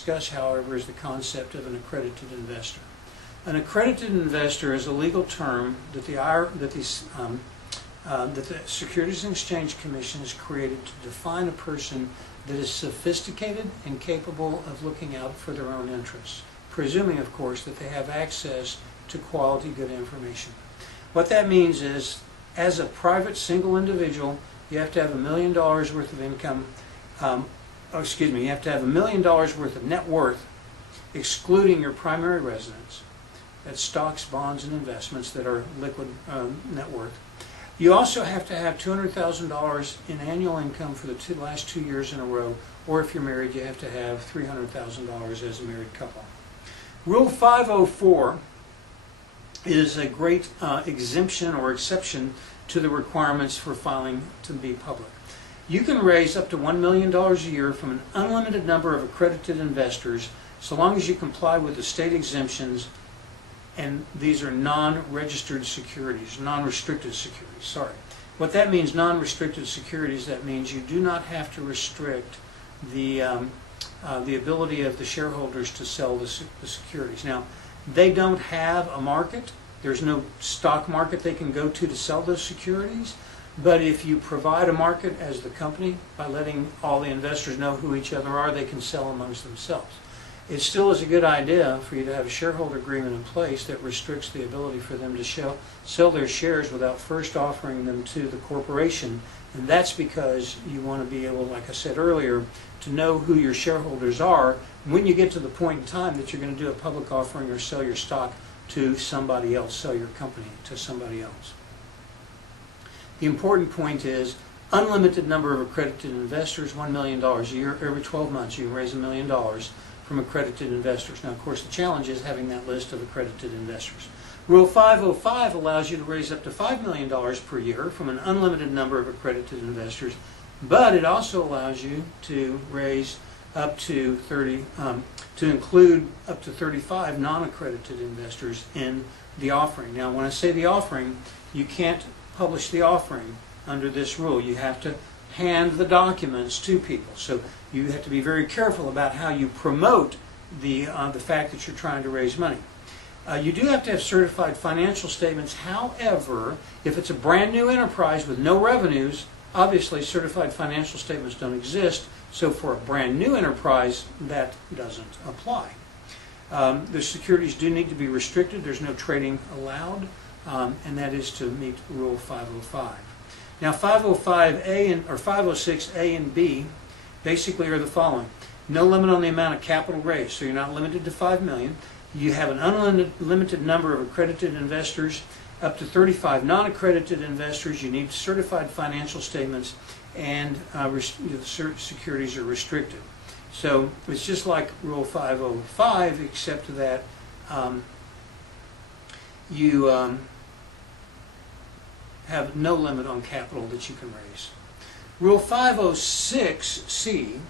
Discuss, however, is the concept of an accredited investor. An accredited investor is a legal term that the Securities and Exchange Commission has created to define a person that is sophisticated and capable of looking out for their own interests, presuming, of course, that they have access to quality, good information. What that means is, as a private single individual, you have to have $1 million worth of income. You have to have $1 million worth of net worth, excluding your primary residence. That's stocks, bonds, and investments that are liquid net worth. You also have to have $200,000 in annual income for the last 2 years in a row, or if you're married, you have to have $300,000 as a married couple. Rule 504 is a great exemption or exception to the requirements for filing to be public. You can raise up to $1 million a year from an unlimited number of accredited investors, so long as you comply with the state exemptions, and these are non-registered securities, non-restricted securities, sorry. What that means, non-restricted securities, that means you do not have to restrict the ability of the shareholders to sell the securities. Now, they don't have a market. There's no stock market they can go to sell those securities. But if you provide a market as the company, by letting all the investors know who each other are, they can sell amongst themselves. It still is a good idea for you to have a shareholder agreement in place that restricts the ability for them to sell their shares without first offering them to the corporation. And that's because you want to be able, like I said earlier, to know who your shareholders are when you get to the point in time that you're going to do a public offering or sell your stock to somebody else, sell your company to somebody else. The important point is unlimited number of accredited investors, $1 million a year. Every 12 months you can raise $1 million from accredited investors. Now, of course, the challenge is having that list of accredited investors. Rule 505 allows you to raise up to $5 million per year from an unlimited number of accredited investors, but it also allows you to raise up to include up to 35 non-accredited investors in the offering. Now, when I say the offering, you can't publish the offering under this rule. You have to hand the documents to people. So you have to be very careful about how you promote the fact that you're trying to raise money. You do have to have certified financial statements. However, if it's a brand new enterprise with no revenues, obviously certified financial statements don't exist. So for a brand new enterprise, that doesn't apply. The securities do need to be restricted. There's no trading allowed. And that is to meet Rule 505. Now, 505A or 506A and B basically are the following: no limit on the amount of capital raised, so you're not limited to $5 million. You have an unlimited number of accredited investors, up to 35 non-accredited investors. You need certified financial statements, and securities are restricted. So it's just like Rule 505, except that you have no limit on capital that you can raise. Rule 506C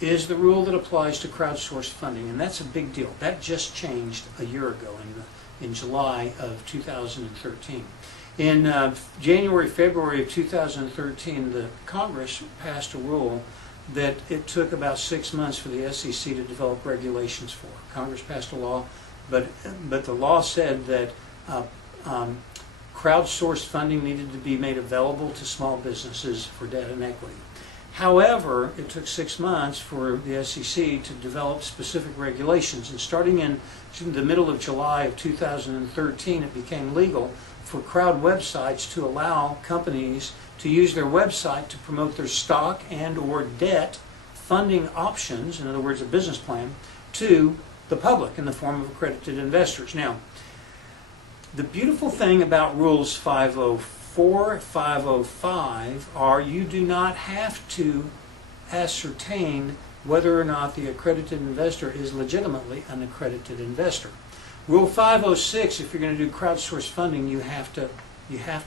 is the rule that applies to crowdsourced funding, and that's a big deal. That just changed a year ago in July of 2013. In January, February of 2013, the Congress passed a rule that it took about 6 months for the SEC to develop regulations for. Congress passed a law, but the law said that crowdsourced funding needed to be made available to small businesses for debt and equity. However, it took 6 months for the SEC to develop specific regulations, and starting in the middle of July of 2013, it became legal for crowd websites to allow companies to use their website to promote their stock and or debt funding options, in other words, a business plan, to the public in the form of accredited investors. Now, the beautiful thing about Rules 504, 505 are you do not have to ascertain whether or not the accredited investor is legitimately an accredited investor. Rule 506, if you're going to do crowdsourced funding, you have to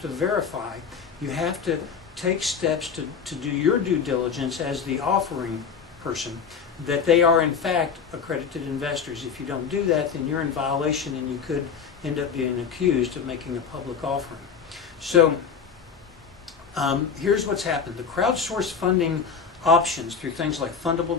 verify. You have to take steps to do your due diligence as the offering person that they are in fact accredited investors. If you don't do that, then you're in violation and you could end up being accused of making a public offering. So here's what's happened. The crowdsourced funding options through things like fundable